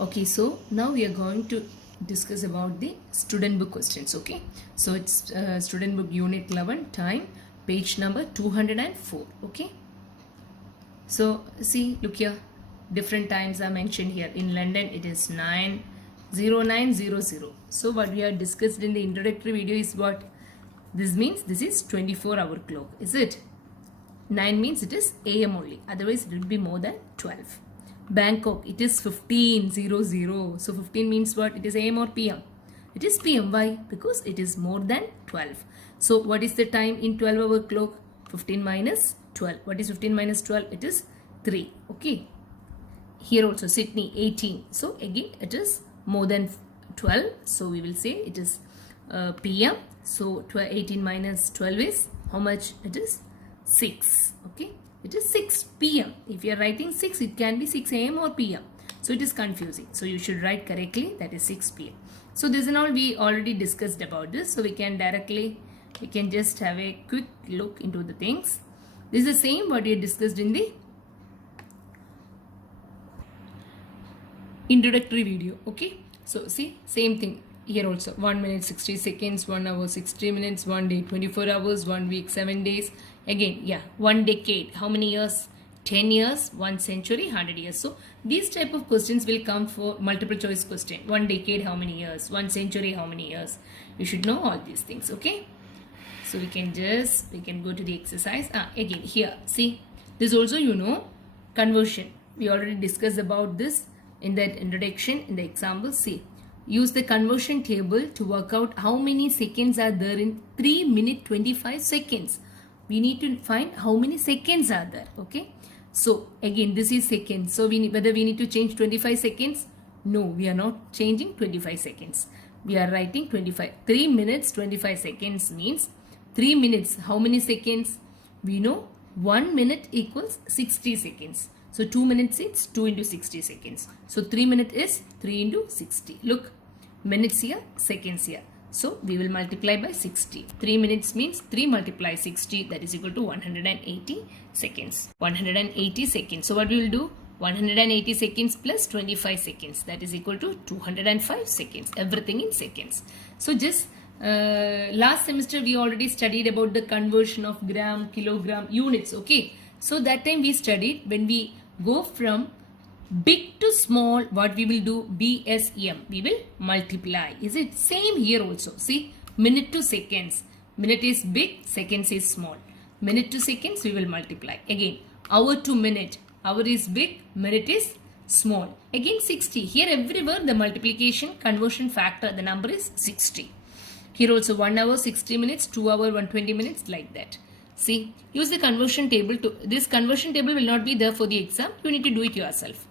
Okay, so now we are going to discuss about the student book questions. Okay, so it's student book unit 11 time page number 204. Okay, so see, look here, different times are mentioned here. In London it is 9:09:00. So what we have discussed in the introductory video is what this means. This is 24-hour clock, is it? 9 means it is AM only, otherwise it will be more than 12. Bangkok, it is 15:00. So 15 means what? It is AM or PM? It is PM. Why? Because it is more than 12. So what is the time in 12-hour clock? 15 minus 12. What is 15 minus 12? It is 3. Okay. Here also Sydney 18. So again it is more than 12. So we will say it is PM. So 18 minus 12 is how much? It is 6. Okay. It is 6 PM. If you are writing 6, it can be 6 AM or PM. So it is confusing. So you should write correctly, that is 6 PM. So this and all we already discussed about this. So we can just have a quick look into the things. This is the same what we discussed in the introductory video. Okay. So see, same thing here also. 1 minute 60 seconds, 1 hour 60 minutes, 1 day 24 hours, 1 week 7 days. Again, yeah, 1 decade, how many years? 10 years, 1 century, 100 years. So these type of questions will come for multiple choice question. 1 decade, how many years? 1 century, how many years? You should know all these things. Okay. So we can go to the exercise. Again here, see, this also conversion. We already discussed about this in that introduction in the example. See, use the conversion table to work out how many seconds are there in 3 minutes 25 seconds. We need to find how many seconds are there. Okay. So again, this is seconds. So whether we need to change 25 seconds? No, we are not changing 25 seconds. We are writing 25. 3 minutes 25 seconds means 3 minutes. How many seconds? We know 1 minute equals 60 seconds. So 2 minutes is 2 into 60 seconds. So 3 minutes is 3 into 60. Look, minutes here, seconds here. So we will multiply by 60. 3 minutes means 3 multiply 60, that is equal to 180 seconds. 180 seconds. So what we will do? 180 seconds plus 25 seconds, that is equal to 205 seconds. Everything in seconds. So just last semester we already studied about the conversion of gram, kilogram, units. Okay. So that time we studied when we go from big to small, what we will do? BSM, we will multiply. Is it same here also? See, minute to seconds. Minute is big, seconds is small. Minute to seconds we will multiply. Again, hour to minute. Hour is big, minute is small. Again 60. Here everywhere the multiplication conversion factor, the number is 60. Here also 1 hour 60 minutes, 2 hour 120 minutes, like that. See, use the conversion table to, this conversion table will not be there for the exam. You need to do it yourself.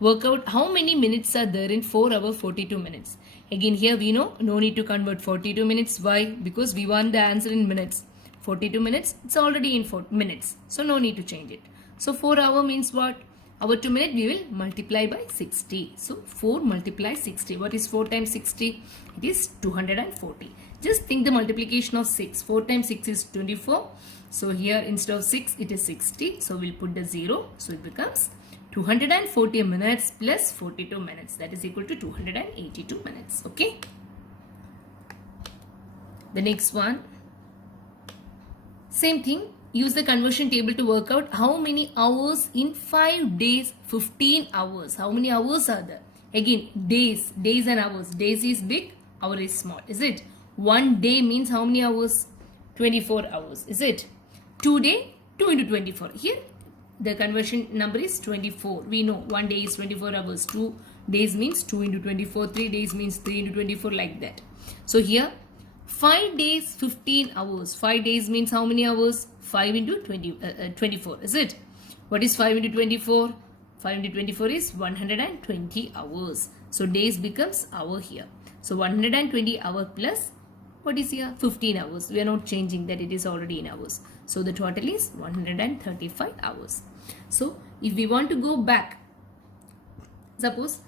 Work out how many minutes are there in 4 hour 42 minutes. Again here we know no need to convert 42 minutes. Why? Because we want the answer in minutes. 42 minutes, it's already in 4 minutes. So no need to change it. So 4 hour means what? Hour to minute we will multiply by 60. So 4 multiply 60. What is 4 times 60? It is 240. Just think the multiplication of 6. 4 times 6 is 24. So here instead of 6 it is 60. So we'll put the 0. So it becomes 240 minutes plus 42 minutes, that is equal to 282 minutes. Okay. The next one, same thing. Use the conversion table to work out how many hours in 5 days, 15 hours. How many hours are there? Again, days and hours. Days is big, hour is small. Is it? 1 day means how many hours? 24 hours. Is it? 2 day, 2 into 24. Here the conversion number is 24. We know 1 day is 24 hours. 2 days means 2 into 24. 3 days means 3 into 24, like that. So here 5 days 15 hours. 5 days means how many hours? 5 into 24. Is it? What is 5 into 24? 5 into 24 is 120 hours. So days becomes hour here. So 120 hour plus what is here? 15 hours. We are not changing that, it is already in hours. So the total is 135 hours. So if we want to go back, suppose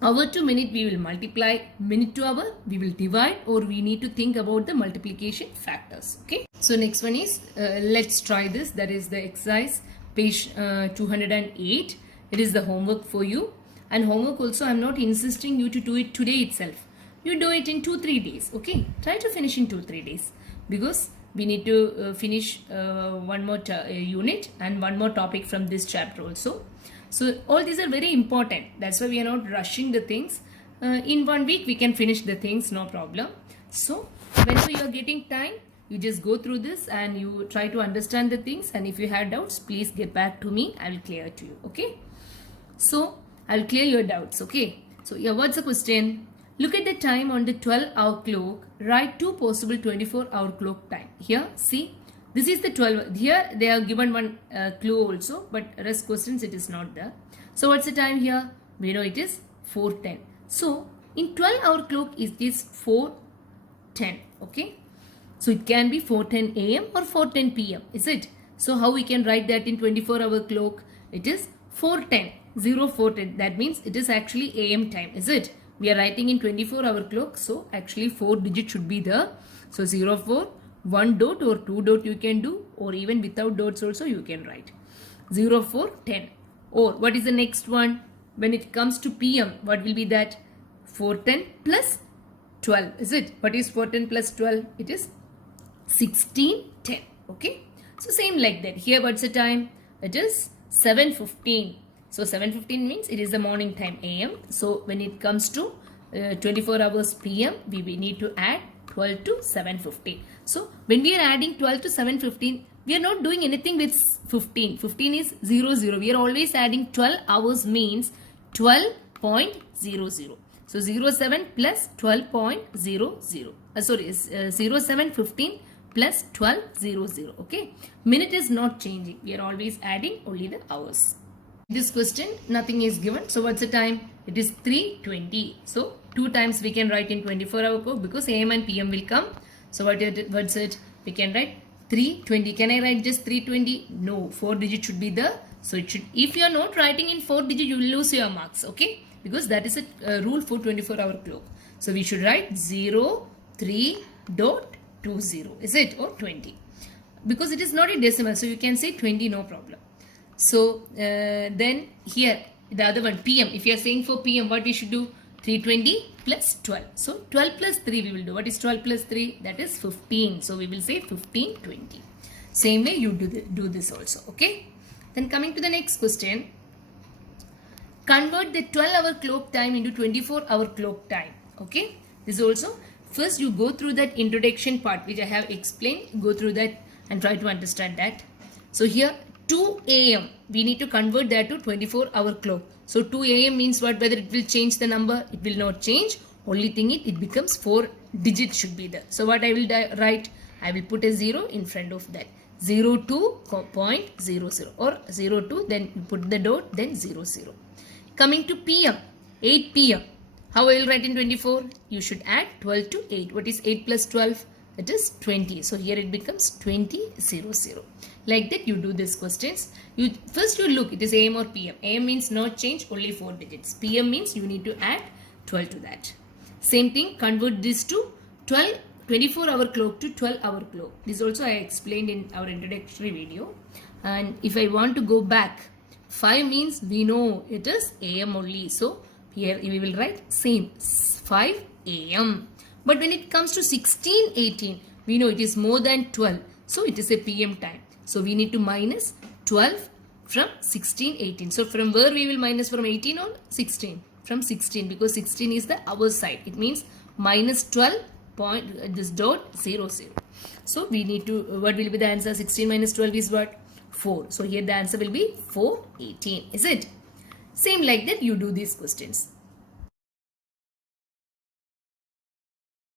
hour to minute we will multiply, minute to hour we will divide, or we need to think about the multiplication factors. Okay. So next one is, let's try this. That is the exercise page 208. It is the homework for you. And homework also, I'm not insisting you to do it today itself. You do it in 2-3 days. Okay, try to finish in 2-3 days, because we need to finish one more unit and one more topic from this chapter also. So all these are very important. That's why we are not rushing the things. In 1 week we can finish the things, no problem. So whenever you are getting time, you just go through this and you try to understand the things, and if you have doubts, please get back to me. I will clear it to you. Okay, so I will clear your doubts. Okay, so yeah, what's the question? Look at the time on the 12-hour clock. Write two possible 24-hour clock time. Here, see, this is the 12. Here they are given one clue also, but rest questions it is not there. So what's the time here? We know it is 4:10. So in 12-hour clock is this 4:10. Okay, so it can be 4:10 a.m. or 4:10 p.m. Is it? So how we can write that in 24-hour clock? It is 4:10. 04:10. That means it is actually a.m. time. Is it? We are writing in 24-hour clock, so actually 4 digits should be there. So 04, 1 dot or 2 dot you can do, or even without dots also you can write 04:10. Or what is the next one? When it comes to PM, what will be that? 4:10 plus 12. Is it? What is 4:10 plus 12? It is 16:10. Okay. So same like that. Here what's the time? It is 7:15. So 7:15 means it is the morning time AM. So when it comes to 24 hours PM, we need to add 12 to 7:15. So when we are adding 12 to 7:15, we are not doing anything with 15. 15 is 00. We are always adding 12 hours means 12.00. So 07 plus 12.00. Sorry, 07:15 plus 12.00. Okay. Minute is not changing. We are always adding only the hours. This question, nothing is given. So what's the time? It is 3:20. So 2 times we can write in 24-hour clock, because AM and PM will come. So what's it? We can write 3:20. Can I write just 3:20? No, 4 digits should be there. So it should, if you are not writing in 4 digits, you will lose your marks. Okay, because that is a rule for 24-hour clock. So we should write 03.20. Is it? Or 20, because it is not a decimal, so you can say 20, no problem. So then here the other one, PM. If you are saying for PM, what we should do? 3:20 plus 12. So 12 plus 3 we will do. What is 12 plus 3? That is 15. So we will say 15:20. Same way you do this also. Okay. Then coming to the next question. Convert the 12-hour clock time into 24-hour clock time. Okay. This also, first you go through that introduction part which I have explained. Go through that and try to understand that. So here 2 a.m. we need to convert that to 24-hour clock. So 2 a.m. means what? Whether it will change the number? It will not change. Only thing it becomes 4 digits should be there. So what I will write? I will put a 0 in front of that. 02.00 or 02, then you put the dot, then 00. Coming to PM, 8 p.m. How I will write in 24? You should add 12 to 8. What is 8 plus 12? It is 20. So here it becomes 20:00. Like that you do these questions. First you look, it is AM or PM. AM means not change, only 4 digits. PM means you need to add 12 to that. Same thing, convert this to 24-hour clock to 12-hour clock. This also I explained in our introductory video. And if I want to go back, 5 means we know it is AM only. So here we will write same 5 AM. But when it comes to 16:18, we know it is more than 12. So it is a PM time. So we need to minus 12 from 16:18. So from where we will minus, from 18 or 16? From 16, because 16 is the hour side. It means minus 12 point this dot 00. So we need to, what will be the answer? 16 minus 12 is what? 4. So here the answer will be 4:18. Is it? Same like that you do these questions.